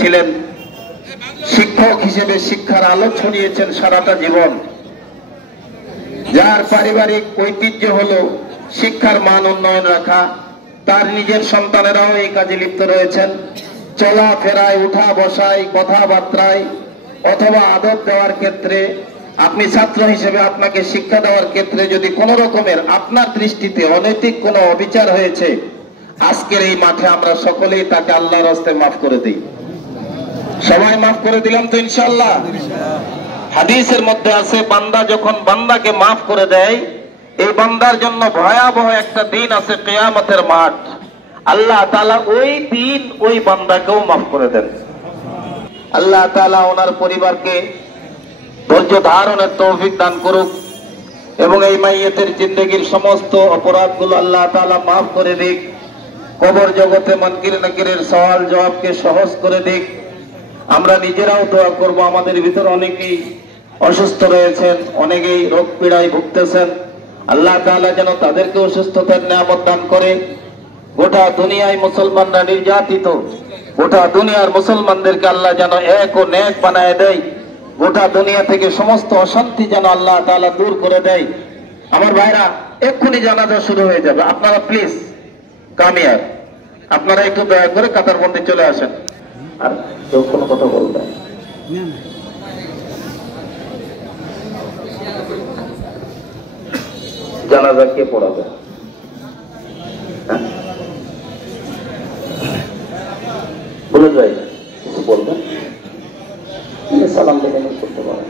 ছিলেন শিক্ষক হিসেবে শিক্ষার আলো ছড়িয়েছেন সারাটা জীবন। যার পারিবারিক ঐতিহ্য হলো শিক্ষার মান উন্নয়ন রাখা, তার নিজের সন্তানেরাও এই কাজে লিপ্ত রয়েছেন। চলাফেরায়, উঠা বসায়, কথাবার্তায় অথবা আদব দেওয়ার ক্ষেত্রে, আপনি ছাত্র হিসেবে আপনাকে শিক্ষা দেওয়ার ক্ষেত্রে যদি কোনো রকমের আপনার দৃষ্টিতে অনৈতিক কোনো অবিচার হয়েছে, আজকের এই মাঠে আমরা সকলেই তাকে আল্লাহর হস্তে মাফ করে দিই। সবাই মাফ করে দিলাম তো ইনশাআল্লাহ। হাদিসের মধ্যে আছে, বান্দা যখন বান্দাকে মাফ করে দেয়, এই বান্দার জন্য ভয়াবহ একটা দিন আছে, কিয়ামতের মাঠ। আল্লাহ তাআলা ওই দিন ওই বান্দাকেও মাফ করে দেন। আল্লাহ তাআলা ওনার পরিবারকে ধৈর্য ধারণের তৌফিক দান করুক এবং এই মাইয়াতের জিন্দেগির সমস্ত অপরাধগুলো আল্লাহ তাআলা মাফ করে দিক। কবর জগতে মুনকির নাকিরের সওয়াল জবাবকে সহজ করে দিক। আমরা নিজেরাও দোয়া করব, আমাদের ভিতরে অনেকেই অসুস্থ রয়েছেন, অনেকেই রোগ পীড়ায় ভুগতেছেন। আল্লাহ তাআলা যেন তাদেরকে সুস্থতার নিয়ামত দান করে। গোটা দুনিয়ায় মুসলমানরা নির্যাতিত, গোটা দুনিয়ার মুসলমানদেরকে আল্লাহ যেন এক ও নেক বানায় দেয়। গোটা দুনিয়া থেকে সমস্ত অশান্তি যেন আল্লাহ তাআলা দূর করে দেয়। আমার ভাইরা, এক্ষুনি জানাজা শুরু হয়ে যাবে, আপনারা প্লিজ কামিয়ার, আপনারা একটু দয়া করে কাতার মধ্যে চলে আসেন। আর কেউ কোনো কথা বলবেন? জানাজা কে পড়াবে? বলে যাই, কিছু বলবেন? সালাম দেবেন, করতে পারেন।